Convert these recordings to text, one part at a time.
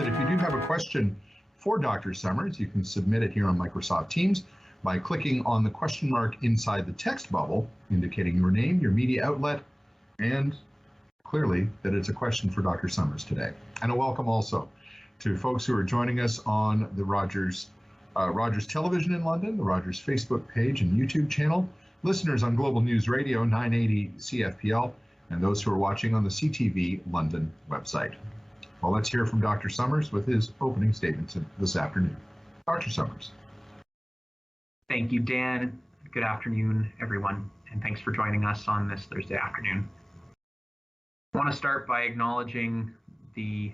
that if you do have a question for Dr. Summers, you can submit it here on Microsoft Teams by clicking on the question mark inside the text bubble, indicating your name, your media outlet, and clearly that it's a question for Dr. Summers today. And a welcome also to folks who are joining us on the Rogers Television in London, the Rogers Facebook page and YouTube channel, listeners on Global News Radio 980 CFPL, and those who are watching on the CTV London website. Well, let's hear from Dr. Summers with his opening statements this afternoon. Dr. Summers. Thank you, Dan. Good afternoon, everyone, and thanks for joining us on this Thursday afternoon. I want to start by acknowledging the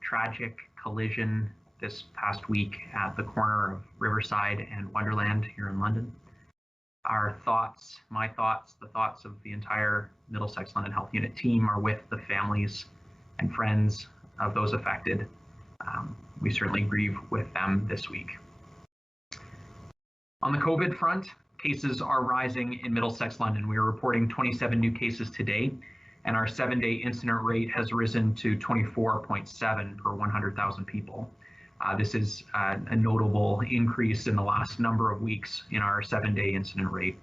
tragic collision this past week at the corner of Riverside and Wonderland here in London. Our thoughts, my thoughts, the thoughts of the entire Middlesex-London Health Unit team are with the families and friends of those affected. We certainly grieve with them this week. On the COVID front, cases are rising in Middlesex-London. We are reporting 27 new cases today, and our 7-day incident rate has risen to 24.7 per 100,000 people. This is a notable increase in the last number of weeks in our 7-day incident rate.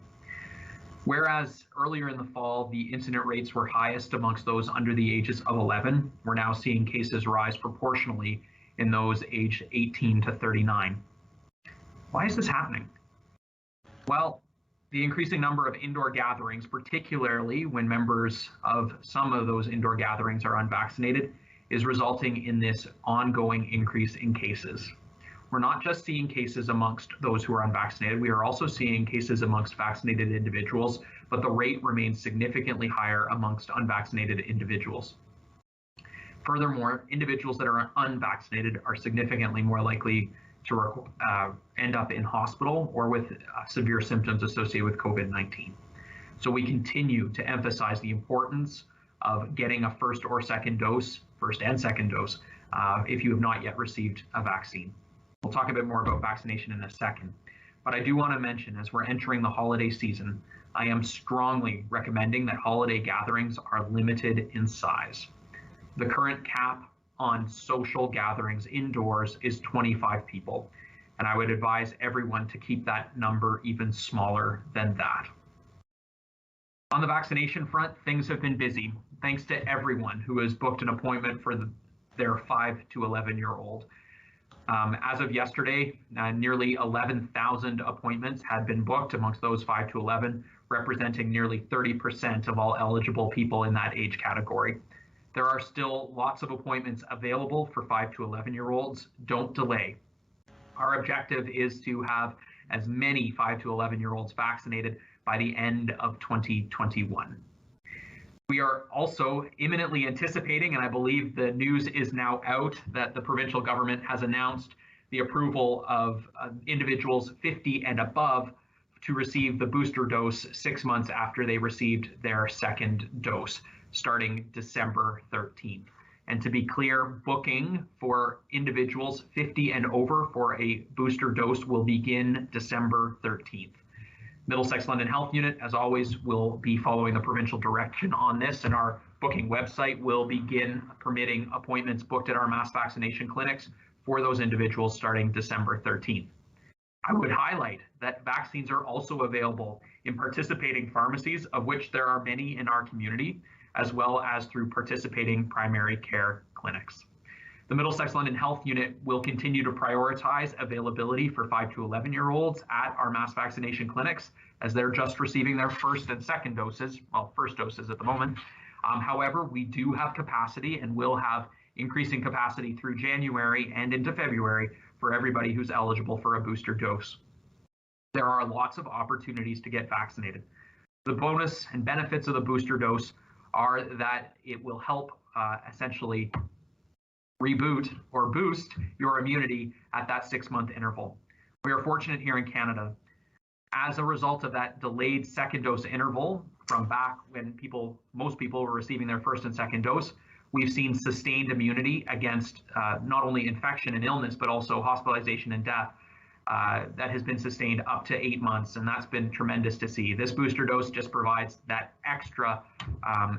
Whereas earlier in the fall, the incident rates were highest amongst those under the ages of 11, we're now seeing cases rise proportionally in those aged 18 to 39. Why is this happening? Well, the increasing number of indoor gatherings, particularly when members of some of those indoor gatherings are unvaccinated, is resulting in this ongoing increase in cases. We're not just seeing cases amongst those who are unvaccinated, we are also seeing cases amongst vaccinated individuals, but the rate remains significantly higher amongst unvaccinated individuals. Furthermore, individuals that are unvaccinated are significantly more likely to end up in hospital or with severe symptoms associated with COVID-19. So we continue to emphasize the importance of getting a first and second dose, if you have not yet received a vaccine. We'll talk a bit more about vaccination in a second, but I do want to mention, as we're entering the holiday season, I am strongly recommending that holiday gatherings are limited in size. The current cap on social gatherings indoors is 25 people, and I would advise everyone to keep that number even smaller than that. On the vaccination front, things have been busy, thanks to everyone who has booked an appointment for their 5 to 11-year-old. As of yesterday, nearly 11,000 appointments had been booked amongst those 5 to 11, representing nearly 30% of all eligible people in that age category. There are still lots of appointments available for 5 to 11-year-olds. Don't delay. Our objective is to have as many 5 to 11-year-olds vaccinated by the end of 2021. We are also imminently anticipating, and I believe the news is now out, that the provincial government has announced the approval of individuals 50 and above to receive the booster dose 6 months after they received their second dose, starting December 13th. And to be clear, booking for individuals 50 and over for a booster dose will begin December 13th. Middlesex-London Health Unit, as always, will be following the provincial direction on this, and our booking website will begin permitting appointments booked at our mass vaccination clinics for those individuals starting December 13th. I would highlight that vaccines are also available in participating pharmacies, of which there are many in our community, as well as through participating primary care clinics. The Middlesex-London Health Unit will continue to prioritize availability for 5 to 11-year-olds at our mass vaccination clinics, as they're just receiving their first and second doses, well, first doses at the moment. However, we do have capacity and will have increasing capacity through January and into February for everybody who's eligible for a booster dose. There are lots of opportunities to get vaccinated. The bonus and benefits of the booster dose are that it will help essentially reboot or boost your immunity at that 6-month interval. We are fortunate here in Canada. As a result of that delayed second dose interval from back when most people were receiving their first and second dose, we've seen sustained immunity against not only infection and illness, but also hospitalization and death that has been sustained up to 8 months, and that's been tremendous to see. This booster dose just provides that extra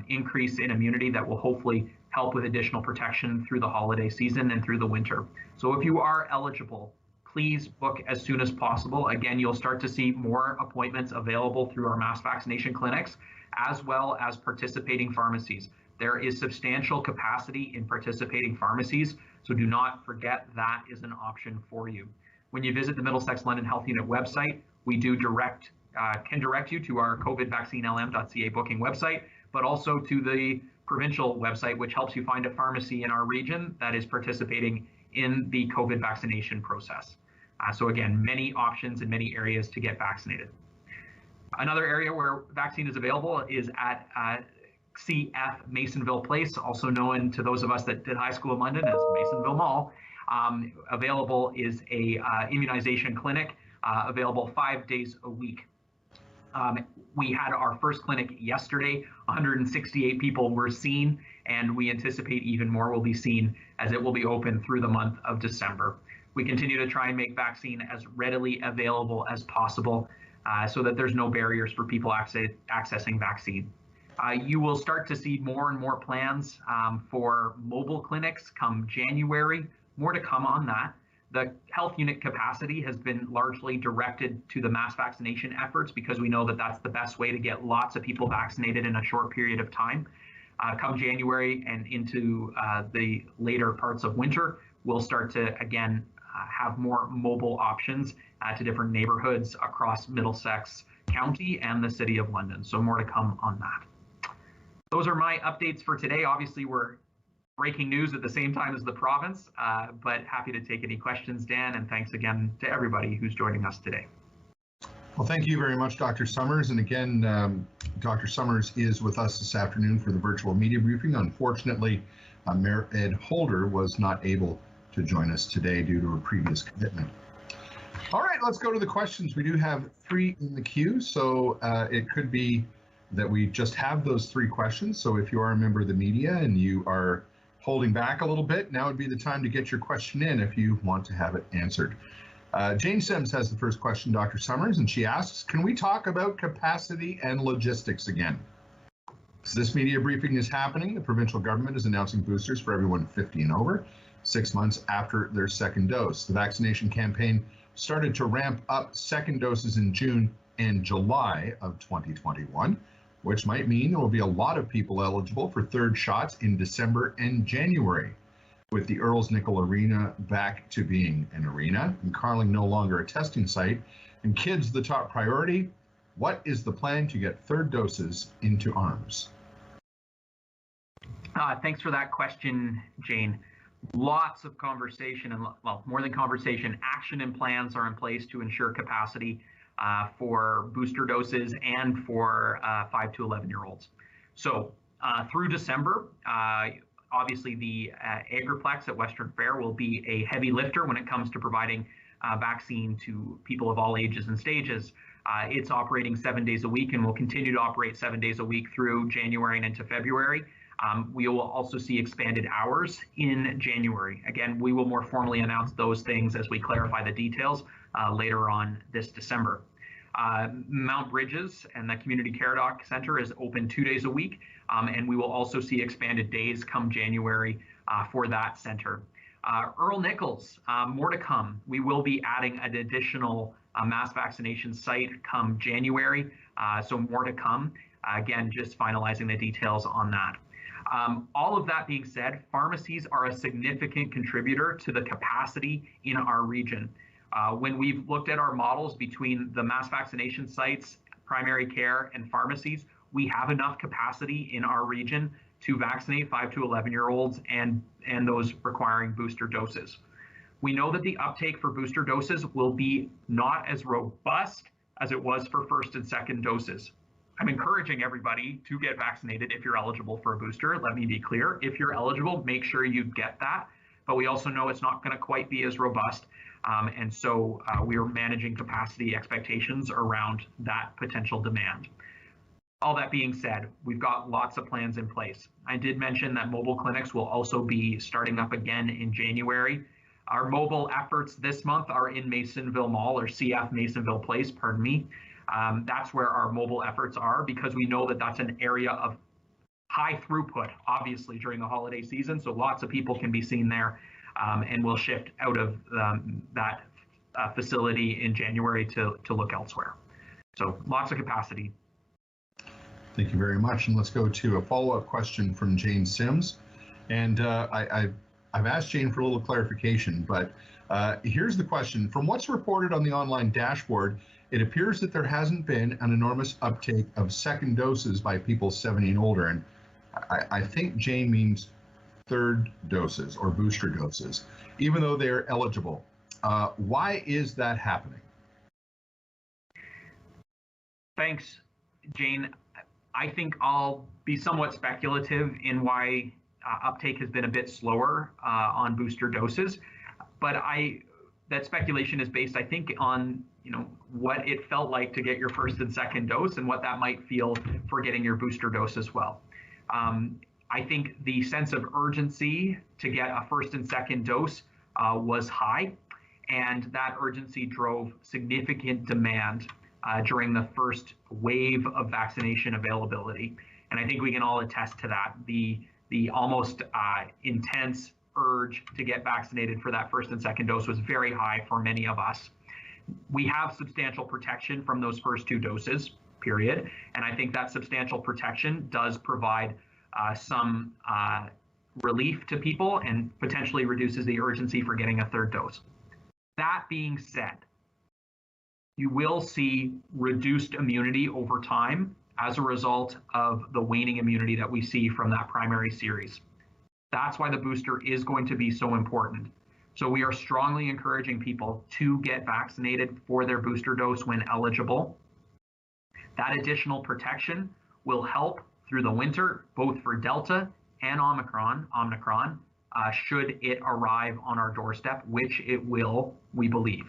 increase in immunity that will hopefully help with additional protection through the holiday season and through the winter. So if you are eligible, please book as soon as possible. Again, you'll start to see more appointments available through our mass vaccination clinics, as well as participating pharmacies. There is substantial capacity in participating pharmacies, so do not forget that is an option for you. When you visit the Middlesex-London Health Unit website, we do can direct you to our covidvaccinelm.ca booking website, but also to the provincial website, which helps you find a pharmacy in our region that is participating in the COVID vaccination process. So again, many options in many areas to get vaccinated. Another area where vaccine is available is at CF Masonville Place, also known to those of us that did high school in London as Masonville Mall. Available is a immunization clinic available 5 days a week. We had our first clinic yesterday. 168 people were seen, and we anticipate even more will be seen as it will be open through the month of December. We continue to try and make vaccine as readily available as possible so that there's no barriers for people accessing vaccine. You will start to see more and more plans for mobile clinics come January. More to come on that. The health unit capacity has been largely directed to the mass vaccination efforts because we know that that's the best way to get lots of people vaccinated in a short period of time. Come January and into the later parts of winter, we'll start to, again, have more mobile options to different neighborhoods across Middlesex County and the City of London. So more to come on that. Those are my updates for today. Obviously, we're breaking news at the same time as the province, but happy to take any questions, Dan, and thanks again to everybody who's joining us today. Well, thank you very much, Dr. Summers. And again, Dr. Summers is with us this afternoon for the virtual media briefing. Unfortunately, Mayor Ed Holder was not able to join us today due to a previous commitment. All right, let's go to the questions. We do have 3 in the queue, so it could be that we just have those 3 questions. So if you are a member of the media and you are holding back a little bit, now would be the time to get your question in if you want to have it answered. Jane Sims has the first question, Dr. Summers, and she asks, can we talk about capacity and logistics again? So this media briefing is happening. The provincial government is announcing boosters for everyone 50 and over, 6 months after their second dose. The vaccination campaign started to ramp up second doses in June and July of 2021. Which might mean there will be a lot of people eligible for third shots in December and January. With the Earls Nickel Arena back to being an arena and Carling no longer a testing site and kids the top priority, what is the plan to get third doses into arms? Thanks for that question, Jane. Lots of conversation and, well, more than conversation, action and plans are in place to ensure capacity for booster doses and for 5 to 11-year-olds. So through December, obviously the Agriplex at Western Fair will be a heavy lifter when it comes to providing vaccine to people of all ages and stages. It's operating 7 days a week and will continue to operate 7 days a week through January and into February. We will also see expanded hours in January. Again, we will more formally announce those things as we clarify the details later on this December. Mount Bridges and the Community Care Doc Center is open 2 days a week, and we will also see expanded days come January for that center. Earl Nichols, more to come. We will be adding an additional mass vaccination site come January, so more to come. Again, just finalizing the details on that. All of that being said, pharmacies are a significant contributor to the capacity in our region. When we've looked at our models between the mass vaccination sites, primary care, and pharmacies, we have enough capacity in our region to vaccinate 5 to 11-year-olds and those requiring booster doses. We know that the uptake for booster doses will be not as robust as it was for first and second doses. I'm encouraging everybody to get vaccinated if you're eligible for a booster. Let me be clear. If you're eligible, make sure you get that. But we also know it's not going to quite be as robust. And so we are managing capacity expectations around that potential demand. All that being said, we've got lots of plans in place. I did mention that mobile clinics will also be starting up again in January. Our mobile efforts this month are in Masonville Mall, or CF Masonville Place, pardon me. That's where our mobile efforts are because we know that that's an area of high throughput, obviously, during the holiday season. So lots of people can be seen there, and we'll shift out of that facility in January to look elsewhere. So lots of capacity. Thank you very much. And let's go to a follow-up question from Jane Sims. And I've asked Jane for a little clarification, but here's the question. From what's reported on the online dashboard, it appears that there hasn't been an enormous uptake of second doses by people 70 and older. And I think Jane means third doses or booster doses, even though they're eligible. Why is that happening? Thanks, Jane. I think I'll be somewhat speculative in why uptake has been a bit slower on booster doses, but that speculation is based, I think, on what it felt like to get your first and second dose and what that might feel for getting your booster dose as well. I think the sense of urgency to get a first and second dose was high, and that urgency drove significant demand during the first wave of vaccination availability. And I think we can all attest to that. The almost intense urge to get vaccinated for that first and second dose was very high for many of us. We have substantial protection from those first two doses, period. And I think that substantial protection does provide some relief to people and potentially reduces the urgency for getting a third dose. That being said, you will see reduced immunity over time as a result of the waning immunity that we see from that primary series. That's why the booster is going to be so important. So we are strongly encouraging people to get vaccinated for their booster dose when eligible. That additional protection will help through the winter, both for Delta and Omicron, should it arrive on our doorstep, which it will, we believe.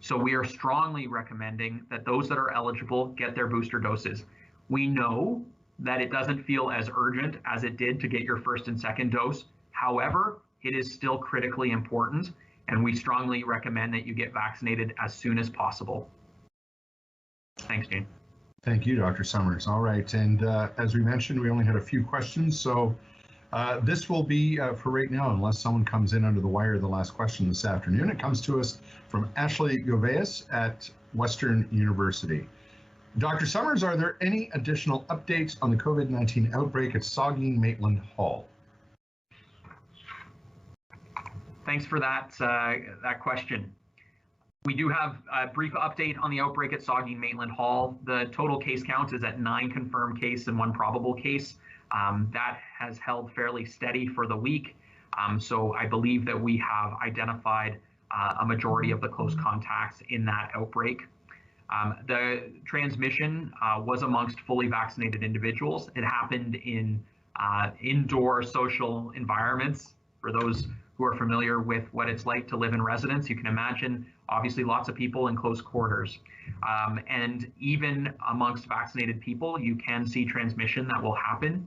So we are strongly recommending that those that are eligible get their booster doses. We know that it doesn't feel as urgent as it did to get your first and second dose. However, it is still critically important, and we strongly recommend that you get vaccinated as soon as possible. Thanks, Jane. Thank you, Dr. Summers. All right, and as we mentioned, we only had a few questions, so this will be for right now, unless someone comes in under the wire, the last question this afternoon. It comes to us from Ashley Goveas at Western University. Dr. Summers, are there any additional updates on the COVID-19 outbreak at Saugeen Maitland Hall? Thanks for that question. We do have a brief update on the outbreak at Saugeen Maitland Hall. The total case count is at 9 confirmed cases and 1 probable case. That has held fairly steady for the week. So I believe that we have identified a majority of the close contacts in that outbreak. The transmission was amongst fully vaccinated individuals. It happened in indoor social environments. For those who are familiar with what it's like to live in residence, you can imagine obviously lots of people in close quarters. And even amongst vaccinated people, you can see transmission that will happen.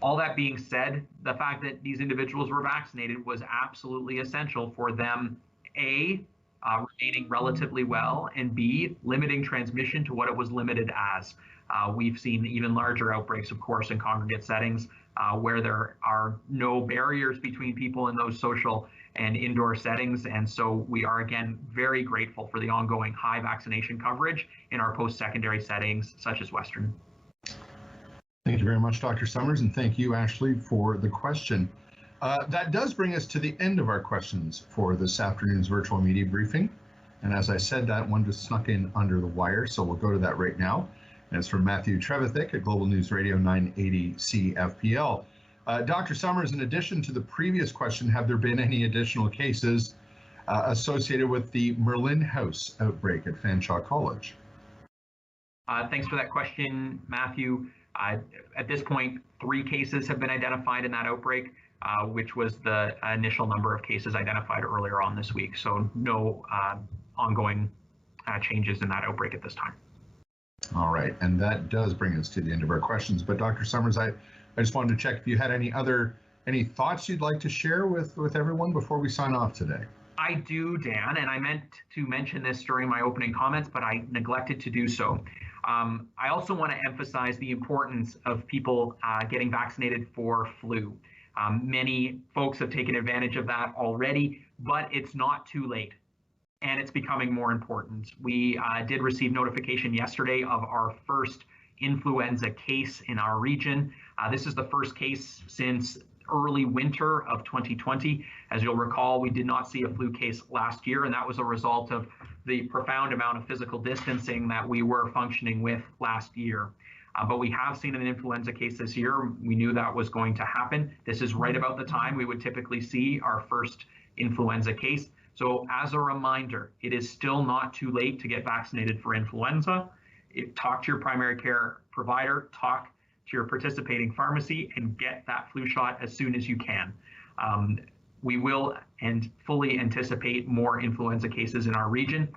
All that being said, the fact that these individuals were vaccinated was absolutely essential for them, A, remaining relatively well, and B, limiting transmission to what it was limited as. We've seen even larger outbreaks, of course, in congregate settings where there are no barriers between people in those social and indoor settings. And so we are, again, very grateful for the ongoing high vaccination coverage in our post-secondary settings, such as Western. Thank you very much, Dr. Summers, and thank you, Ashley, for the question. That does bring us to the end of our questions for this afternoon's virtual media briefing. And as I said, that one just snuck in under the wire, so we'll go to that right now. And it's from Matthew Trevithick at Global News Radio 980 CFPL. Dr. Summers, in addition to the previous question, have there been any additional cases associated with the Merlin House outbreak at Fanshawe College? Thanks for that question, Matthew. At this point, 3 cases have been identified in that outbreak, which was the initial number of cases identified earlier on this week. So no ongoing changes in that outbreak at this time. All right, and that does bring us to the end of our questions. But Dr. Summers, I just wanted to check if you had any thoughts you'd like to share with everyone before we sign off today. I do, Dan, and I meant to mention this during my opening comments, but I neglected to do so. I also want to emphasize the importance of people getting vaccinated for flu. Many folks have taken advantage of that already, but it's not too late, and it's becoming more important. We did receive notification yesterday of our first influenza case in our region. This is the first case since early winter of 2020. As you'll recall, we did not see a flu case last year, and that was a result of the profound amount of physical distancing that we were functioning with last year. But we have seen an influenza case this year. We knew that was going to happen. This is right about the time we would typically see our first influenza case. So as a reminder, it is still not too late to get vaccinated for influenza. Talk to your primary care provider, talk to your participating pharmacy, and get that flu shot as soon as you can. We will and fully anticipate more influenza cases in our region.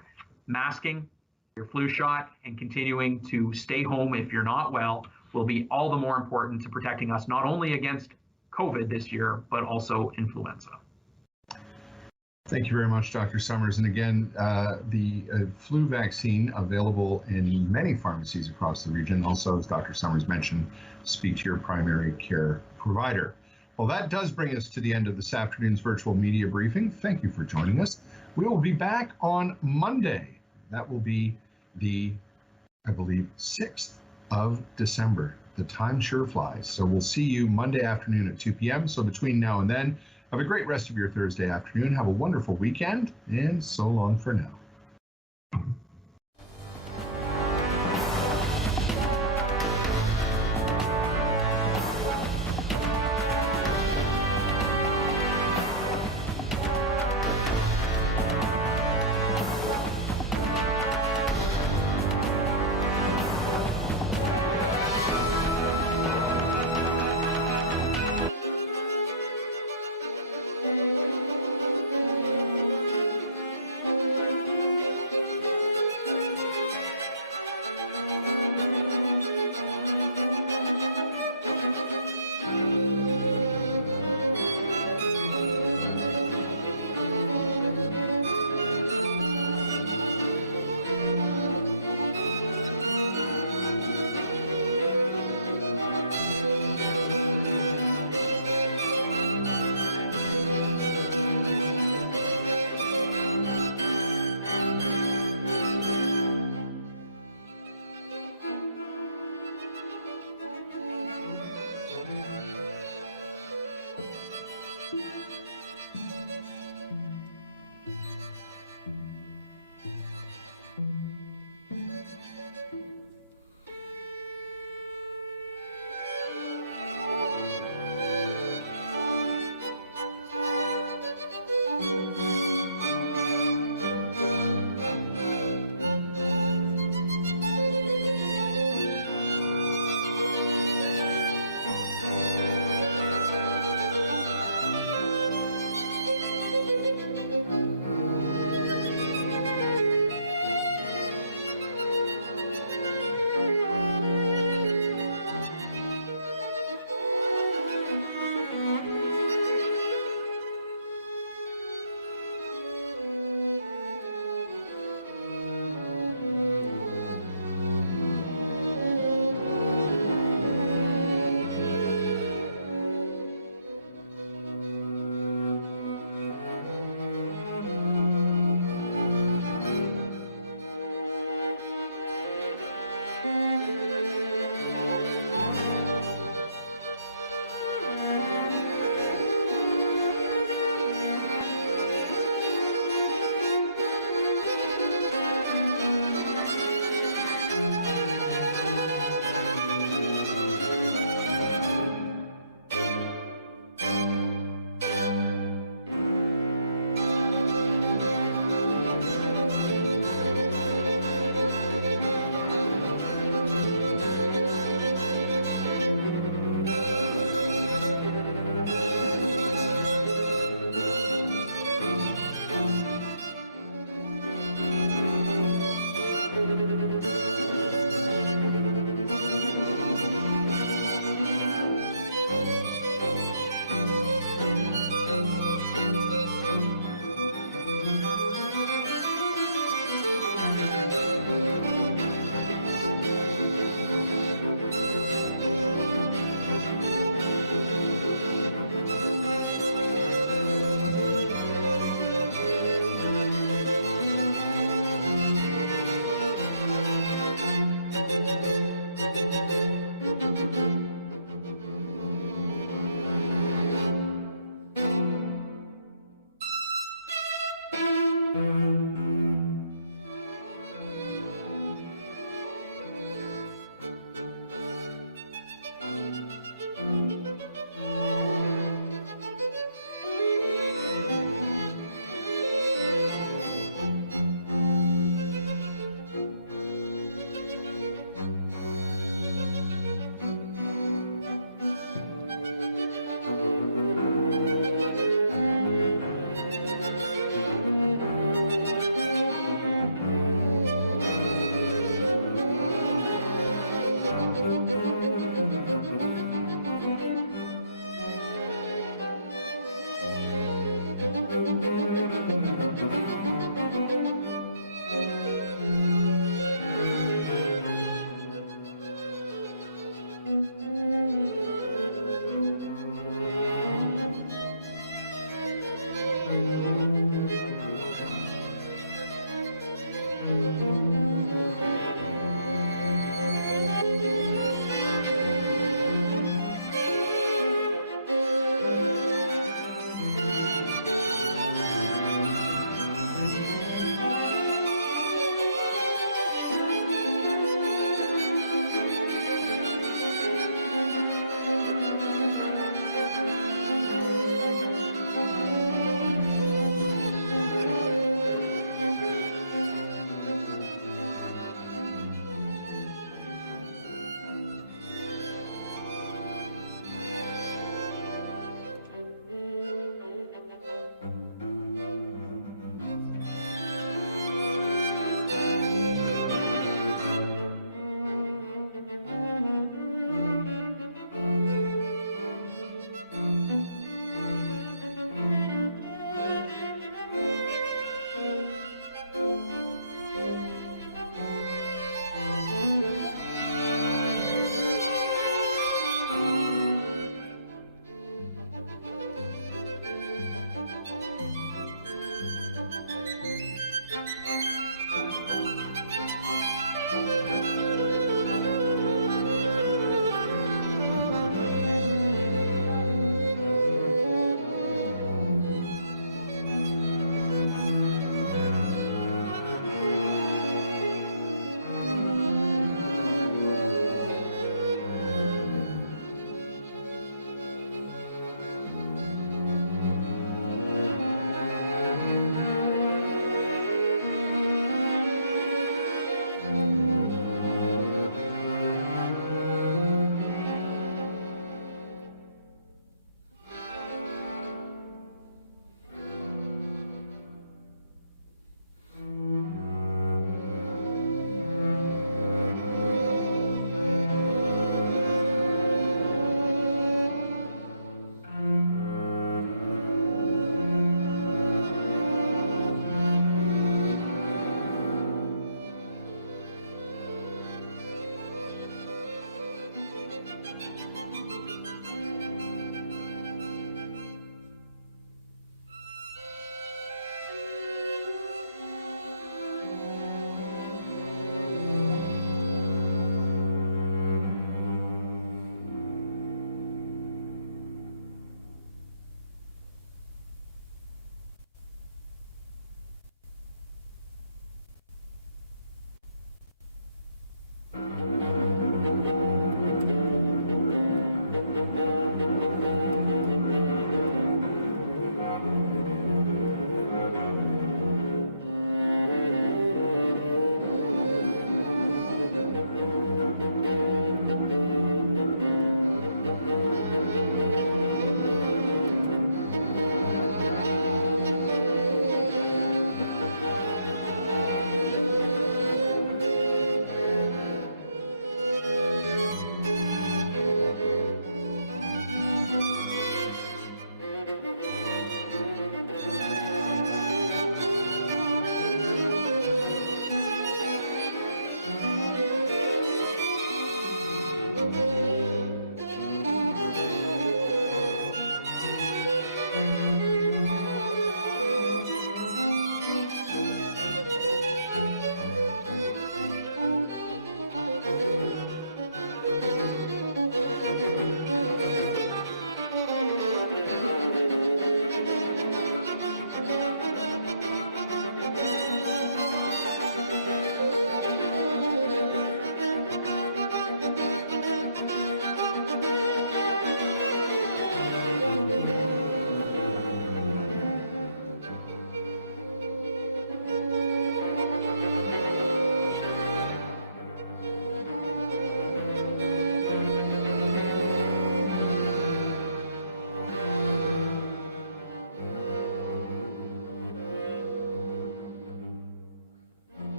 Masking, your flu shot, and continuing to stay home if you're not well will be all the more important to protecting us not only against COVID this year, but also influenza. Thank you very much, Dr. Summers. And again, the flu vaccine available in many pharmacies across the region. Also, as Dr. Summers mentioned, speak to your primary care provider. Well, that does bring us to the end of this afternoon's virtual media briefing. Thank you for joining us. We will be back on Monday. That will be the, I believe, 6th of December. The time sure flies. So we'll see you Monday afternoon at 2 p.m. So between now and then, have a great rest of your Thursday afternoon. Have a wonderful weekend, and so long for now.